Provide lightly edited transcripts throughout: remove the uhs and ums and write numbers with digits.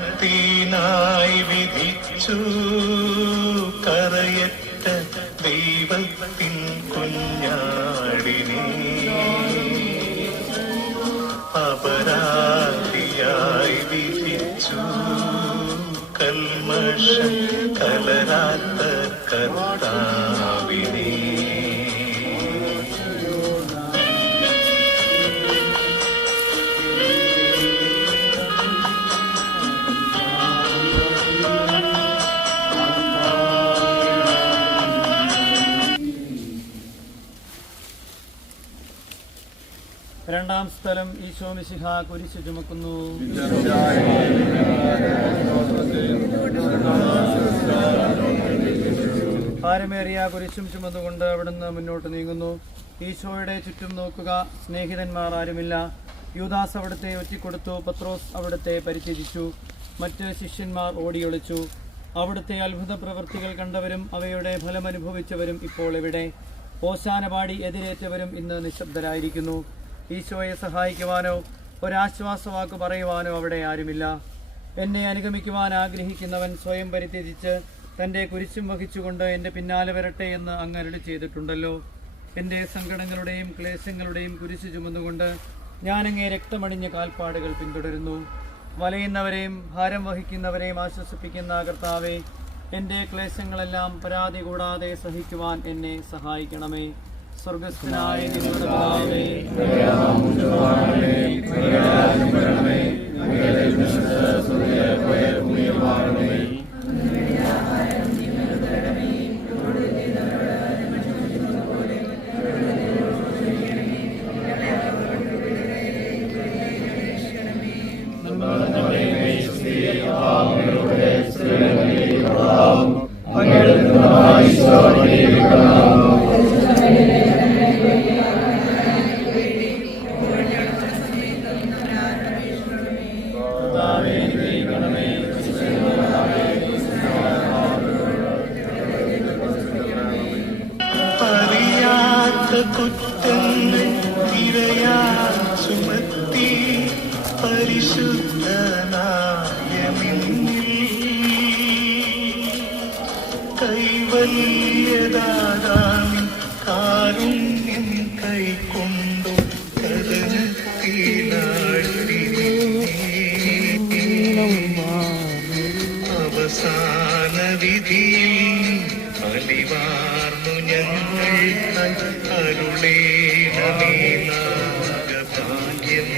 മരണത്തിനായി വിധിച്ചു കരയറ്റ ദൈവത്തിൻ കുഞ്ഞാടിനെ അപരാധിയായി വിധിച്ചു കൽമഷം കലരാത്ത കർത്താവിനെ. രണ്ടാം സ്ഥലം ഈശോ മിശിഹ കുരിശ് ചുമക്കുന്നു. ഭാരമേറിയ കുരിശും ചുമന്നുകൊണ്ട് അവിടുന്ന് മുന്നോട്ട് നീങ്ങുന്നു. ഈശോയുടെ ചുറ്റും നോക്കുക, സ്നേഹിതന്മാർ ആരുമില്ല. യൂദാസ് അവിടുത്തെ ഒറ്റിക്കൊടുത്തു, പത്രോസ് അവിടുത്തെ പരിത്യജിച്ചു, മറ്റ് ശിഷ്യന്മാർ ഓടിയൊളിച്ചു. അവിടുത്തെ അത്ഭുത പ്രവൃത്തികൾ കണ്ടവരും അവയുടെ ഫലമനുഭവിച്ചവരും ഇപ്പോൾ എവിടെ? ഓശാന പാടി എതിരേറ്റവരും ഇന്ന് നിശബ്ദരായിരിക്കുന്നു. ഈശോയെ സഹായിക്കുവാനോ ഒരാശ്വാസവാക്ക് പറയുവാനോ അവിടെ ആരുമില്ല. എന്നെ അനുഗമിക്കുവാൻ ആഗ്രഹിക്കുന്നവൻ സ്വയം പരിത്യജിച്ച് തൻ്റെ കുരിശും വഹിച്ചുകൊണ്ട് എൻ്റെ പിന്നാലെ വരട്ടെ എന്ന് അങ്ങ് അരുളി ചെയ്തിട്ടുണ്ടല്ലോ. എൻ്റെ സങ്കടങ്ങളുടെയും ക്ലേശങ്ങളുടെയും കുരിശ് ചുമന്നുകൊണ്ട് ഞാനങ്ങേ രക്തമണിഞ്ഞ കാൽപ്പാടുകൾ പിന്തുടരുന്നു. വലയുന്നവരെയും ഭാരം വഹിക്കുന്നവരെയും ആശ്വസിപ്പിക്കുന്ന കർത്താവേ, എൻ്റെ ക്ലേശങ്ങളെല്ലാം പരാതി കൂടാതെ സഹിക്കുവാൻ എന്നെ സഹായിക്കണമേ. സ്വർഗസ്ഥനായ നിങ്ങളുടെ പിതാവേ, കുറ്റങ്ങൾ ഇരയാൽ ചുമത്തി പരിശുദ്ധനായ കൈവല്യദാതാൻ കാരുണ്യം കൈക്കൊണ്ടു അവസാന വിധിയിൽ അലിവാർന്നു ഞങ്ങൾ അരുളേണമേ നാഗഭാഗ്യം.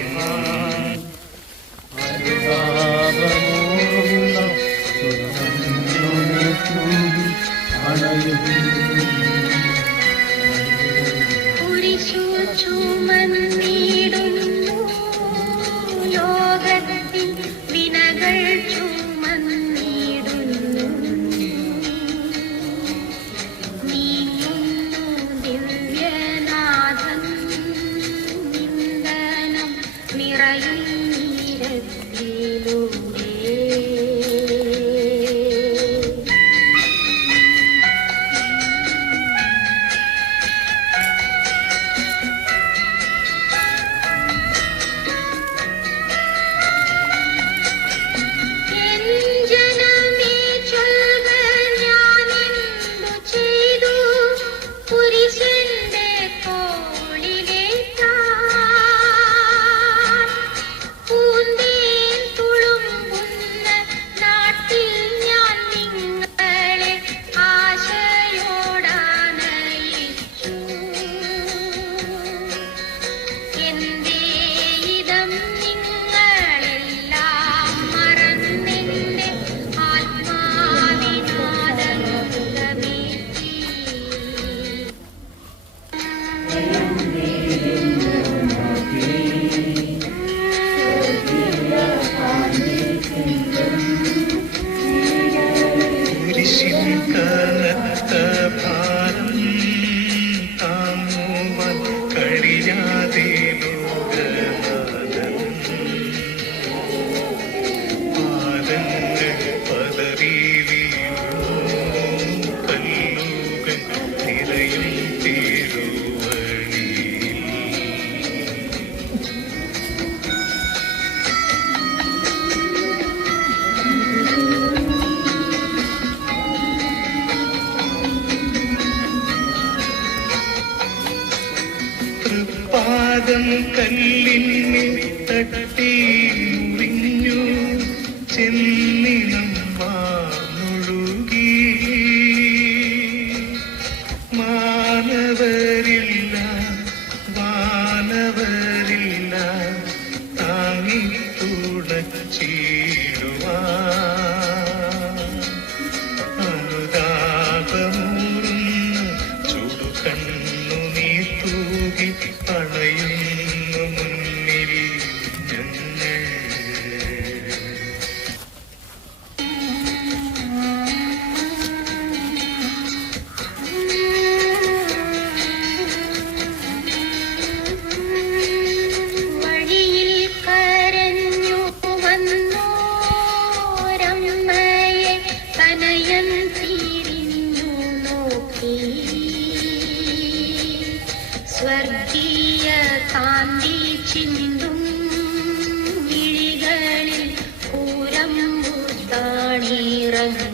കല്ലിന്മേൽ തട്ടി മുറിഞ്ഞു ചെന്നിനം വാർന്നൊഴുകി. മാനവരില്ല വാനവരില്ല താങ്ങി തുണച്ചിടുവാൻ. അനുതാപമൂർന്ന ചുടുകണ്ണു നീ തൂകി അണയുന്നു മുന്നിൽ ഞങ്ങൾ. വഴിയിൽ കരഞ്ഞു വന്നോരമ്മയെ തനയൻ തിരിഞ്ഞു നോക്കി. സ്വർഗീയ കാന്തി ചിന്തും മിഴികളിൽ പൂരം താണിറങ്ങി.